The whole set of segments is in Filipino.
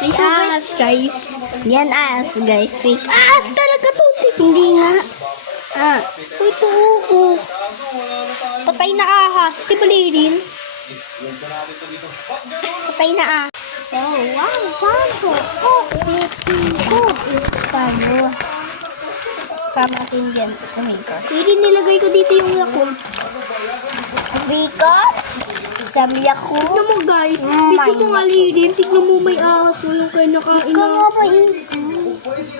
May ahas, guys. Yan ahas, guys. Fake. Ahas talaga to. Hindi nga. Uy, ito, oo. Patay na ahas. Di ba, Lirin? Patay na ahas. Oh, wow. Paano? Oh, paano? Pamatin yan. Kumika. Lirin, nilagay ko dito yung Yakult. Kumika? Isang Yakult. Tignan mo, guys. Dito mo nga, Lirin. Tignan mo may ahas. Walang kayo nakain Ikaw na. nga ba eh?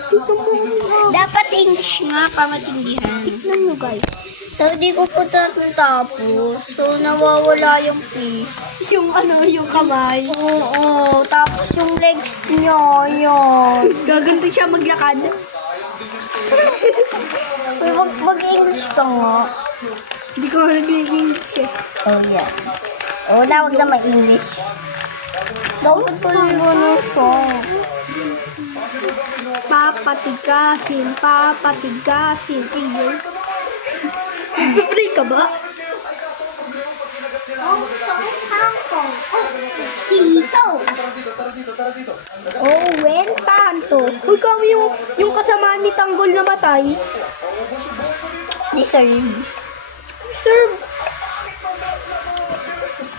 Tignan mo may ahas. Dapat English nga para matindihan. Tignan nyo, guys. So, di ko po tapos. So, nawawala yung face. Yung ano, yung kamay. Oo, tapos yung legs niya, yun. Gaganto siya maglakad. Uy, mag-English ka nga. Hindi ko nag-English eh. Oh, yes. Oh, wag na ma-English. Dapat tuloy mo na siya. Papatigasin. Iyo. Play ka ba? Tito! Owen Panto. Uy, kami yung kasama ni Tanggol na matay. Deserve. Sir,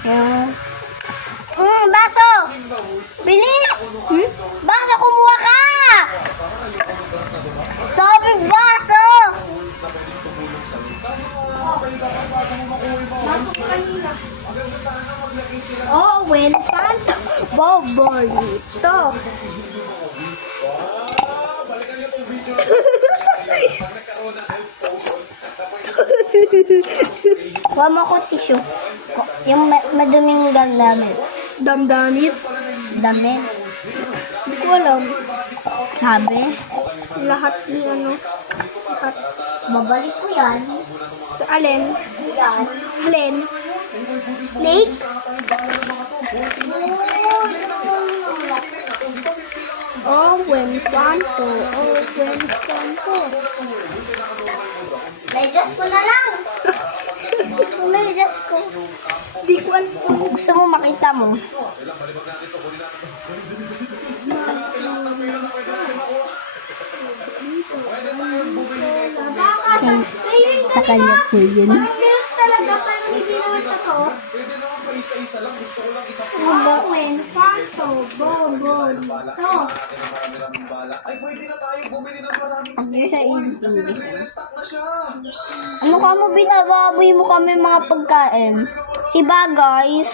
Yeah. Baso! Bilis! Baso, kumuha ka! Sabi, baso! Owen Panto. Boborito. Huwag mo ko tissue. Yung maduming gamit. Damdamit. Damit. Hindi ko alam. Sabi. Lahat ni ano. Lahat. Babalik ko yan. Alin? Yan. Alin? Snake? Owen Panto. Owen Panto. Medyas ko na lang. Medyas ko. Di ko alam. Gusto mo makita mo? Sa kanya po yun. Serious talaga, pero hindi naman totoo. Owen Panto. Boborito. Ano ka mo binababoy mo kami mga pagkain? Diba guys?